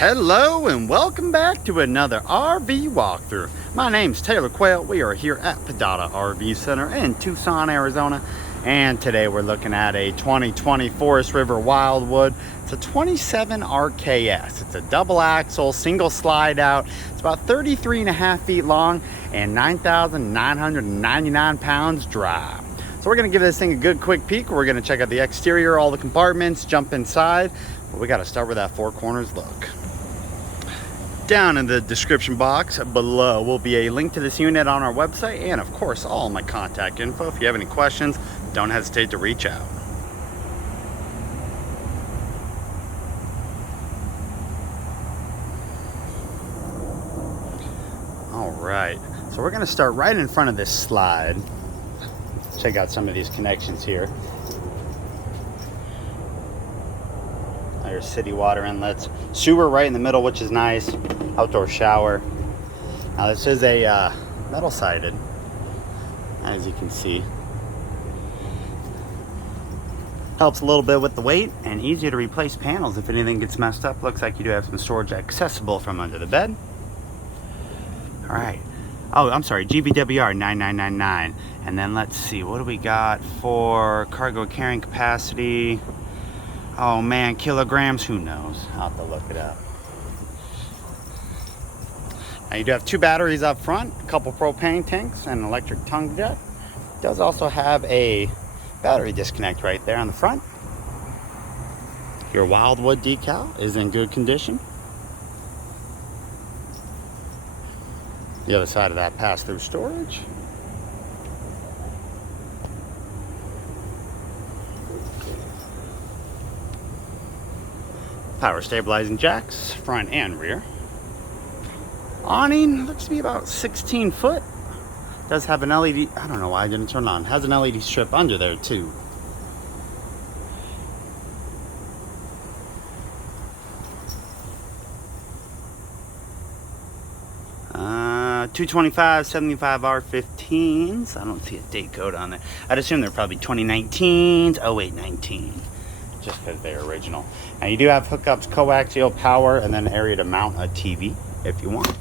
Hello and welcome back to another RV walkthrough. My name's Taylor Quayle. We are here at Padada RV Center in Tucson, Arizona. And today we're looking at a 2020 Forest River Wildwood. It's a 27RKS. It's a double axle, single slide out. It's about 33.5 feet long and 9,999 pounds dry. So we're gonna give this thing a good quick peek. We're gonna check out the exterior, all the compartments, jump inside. But we gotta start with that four corners look. Down in the description box below will be a link to this unit on our website, and of course all my contact info. If you have any questions, don't hesitate to reach out. All right, so we're going to start right in front of this slide. Check out some of these connections here. There's city water inlets, sewer right in the middle, which is nice. Outdoor shower. Now this is a metal sided, as you can see. Helps a little bit with the weight and easier to replace panels if anything gets messed up. Looks like you do have some storage accessible from under the bed. All right. Oh, I'm sorry, GVWR 9999. And then let's see, what do we got for cargo carrying capacity? Oh man, kilograms, who knows? I'll have to look it up. Now you do have two batteries up front, a couple propane tanks, and an electric tongue jet. It does also have a battery disconnect right there on the front. Your Wildwood decal is in good condition. The other side of that pass-through storage. Power stabilizing jacks, front and rear. Awning looks to be about 16 foot. Does have an LED, I don't know why I didn't turn it on. Has an LED strip under there too. Uh, 225 75R15s. I don't see a date code on there. I'd assume they're probably 2019s, 0819. Just because they're original. Now you do have hookups, coaxial power, and then an area to mount a TV if you want.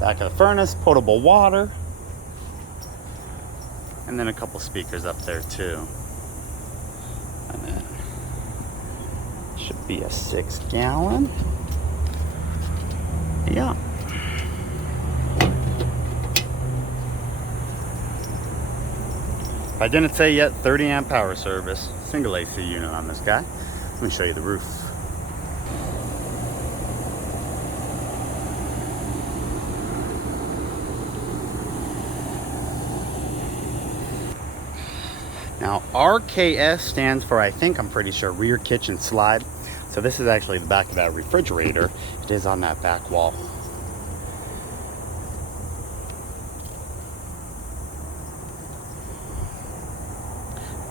Back of the furnace, potable water, and then a couple speakers up there too. And then should be a 6-gallon. Yeah. If I didn't say yet, 30 amp power service. Single AC unit on this guy. Let me show you the roof. Now RKS stands for, I'm pretty sure, rear kitchen slide. So this is actually the back of that refrigerator. It is on that back wall.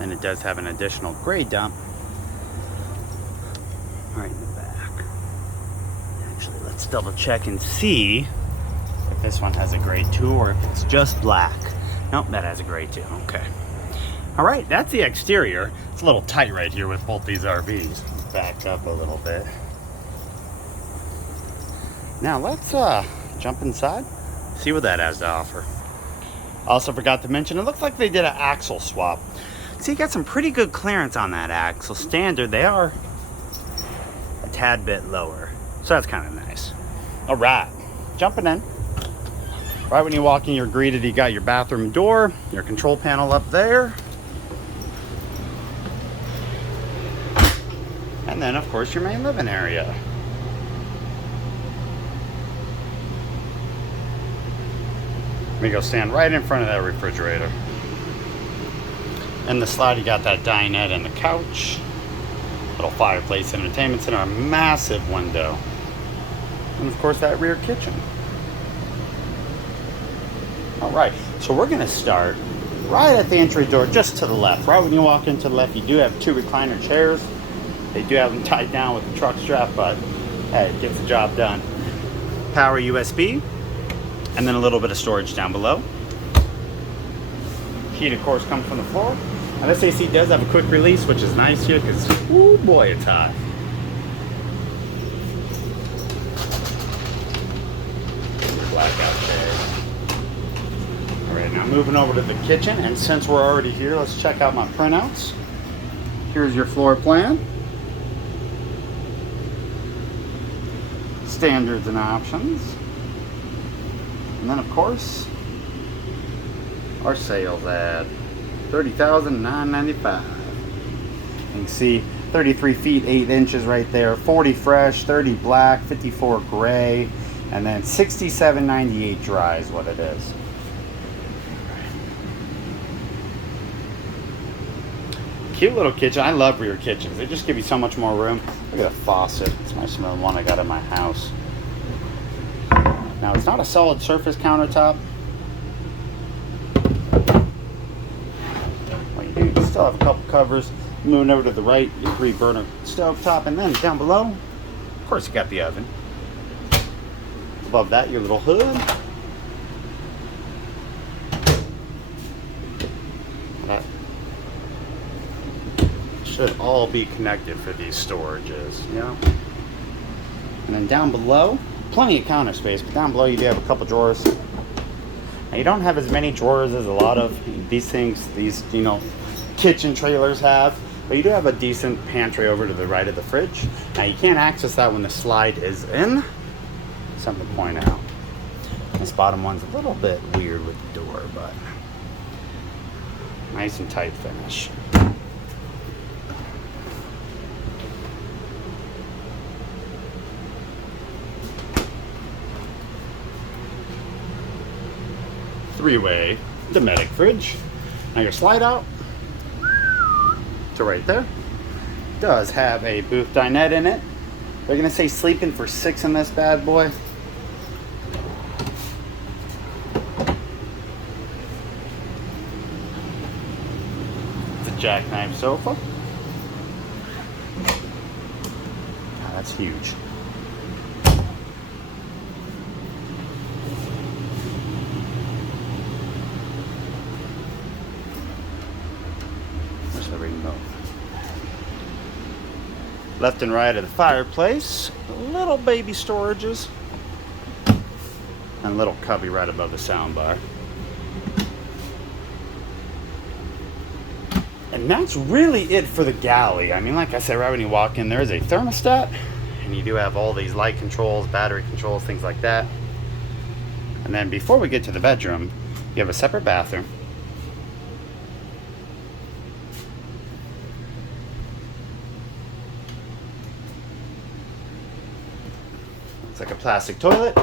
And it does have an additional gray dump right in the back. Actually, let's double check and see if this one has a gray too or if it's just black. Nope, that has a gray too. Okay. All right, that's the exterior. It's a little tight right here with both these RVs. Back up a little bit. Now let's jump inside, see what that has to offer. Also forgot to mention, it looks like they did an axle swap. So you got some pretty good clearance on that axle. Standard, they are a tad bit lower. So that's kind of nice. All right, jumping in. Right when you walk in, you're greeted, you got your bathroom door, your control panel up there. And then of course your main living area. Let me go stand right in front of that refrigerator. In the slide, you got that dinette and the couch, little fireplace, entertainment center, a massive window, and of course that rear kitchen. All right, so we're gonna start right at the entry door, just to the left. Right when you walk into the left, you do have two recliner chairs. They do have them tied down with the truck strap, but hey, it gets the job done. Power USB, and then a little bit of storage down below. Heat, of course, comes from the floor. Now this AC does have a quick release, which is nice here because, oh boy, it's hot. moving over to the kitchen, and since we're already here, let's check out my printouts. Here's your floor plan. Standards and options. And then of course, our sales ad. $30,995. You can see 33 feet 8 inches right there, 40 fresh, 30 black, 54 gray, and then 67.98 dry is what it is. Cute little kitchen. I love rear kitchens. They just give you so much more room. Look at the faucet. It's my smelling one I got in my house. Now it's not a solid surface countertop. What you do, you still have a couple covers. Moving over to the right, your 3-burner stove top, and then down below, of course, you got the oven. Above that, your little hood. That should all be connected for these storages, you know. And then down below, plenty of counter space, but down below you do have a couple drawers. Now you don't have as many drawers as a lot of these things, these, you know, kitchen trailers have. But you do have a decent pantry over to the right of the fridge. Now you can't access that when the slide is in. Something to point out. This bottom one's a little bit weird with the door, but nice and tight finish. Three-way Dometic fridge. Now your slide out to right there does have a booth dinette in it. They're gonna say sleeping for 6 in this bad boy. It's a jackknife sofa. Oh, that's huge. There's the remote. Left and right of the fireplace, little baby storages, and a little cubby right above the sound bar. And that's really it for the galley. I mean, like I said, right when you walk in, there is a thermostat, and you do have all these light controls, battery controls, things like that. And then before we get to the bedroom, you have a separate bathroom. It's like a plastic toilet.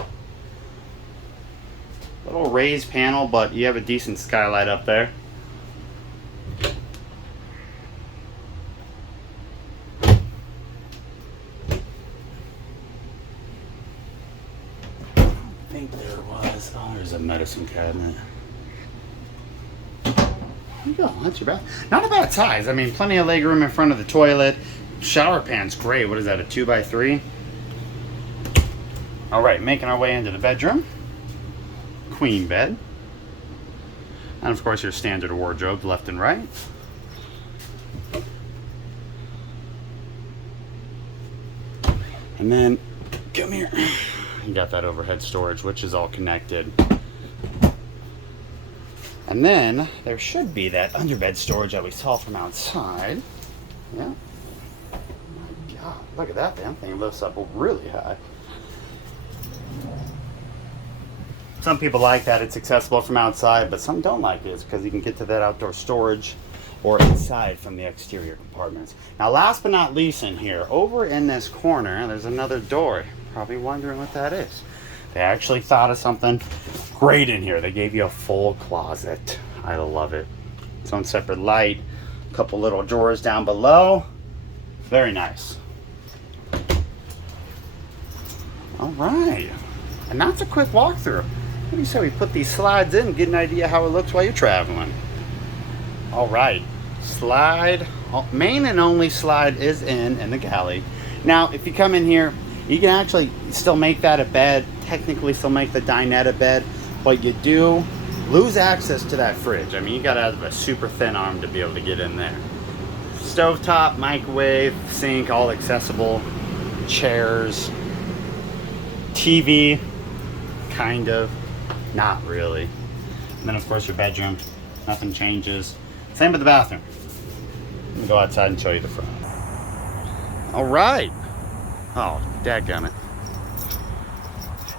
Little raised panel, but you have a decent skylight up there. I think there was. Oh, there's a medicine cabinet. There you go. That's your bath. Not a bad size. I mean, plenty of leg room in front of the toilet. Shower pan's great. What is that, a 2x3? All right, making our way into the bedroom. Queen bed. And of course your standard wardrobe left and right. And then, come here. You got that overhead storage, which is all connected. And then there should be that underbed storage that we saw from outside. Yeah. Oh my God, look at that damn thing. Lifts up really high. Some people like that it's accessible from outside, but some don't like it because you can get to that outdoor storage or inside from the exterior compartments. Now, last but not least in here, over in this corner, there's another door. Probably wondering what that is. They actually thought of something great in here. They gave you a full closet. I love it. Its own separate light, a couple little drawers down below. Very nice. All right, and that's a quick walkthrough. What do you say we put these slides in and get an idea how it looks while you're traveling? All right, slide, main and only slide is in the galley. Now, if you come in here, you can actually still make that a bed, technically still make the dinette a bed, but you do lose access to that fridge. I mean, you gotta have a super thin arm to be able to get in there. Stovetop, microwave, sink, all accessible, chairs, TV, kind of. Not really. And then of course your bedroom, nothing changes. Same with the bathroom. Let me go outside and show you the front. All right. Oh, dadgummit.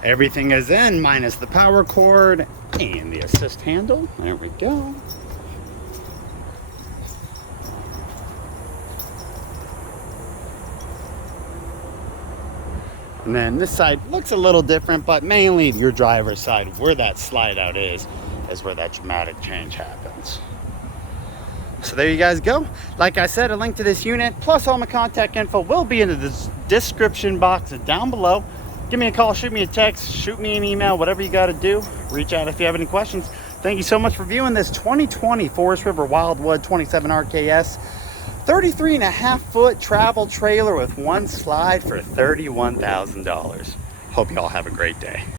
Everything is in minus the power cord and the assist handle. There we go. And then this side looks a little different, but mainly your driver's side, where that slide out is where that dramatic change happens. So there you guys go. Like I said, a link to this unit plus all my contact info will be in the description box down below. Give me a call, shoot me a text, shoot me an email, whatever you got to do. Reach out if you have any questions. Thank you so much for viewing this 2020 Forest River Wildwood 27RKS 33.5-foot travel trailer with one slide for $31,000. Hope you all have a great day.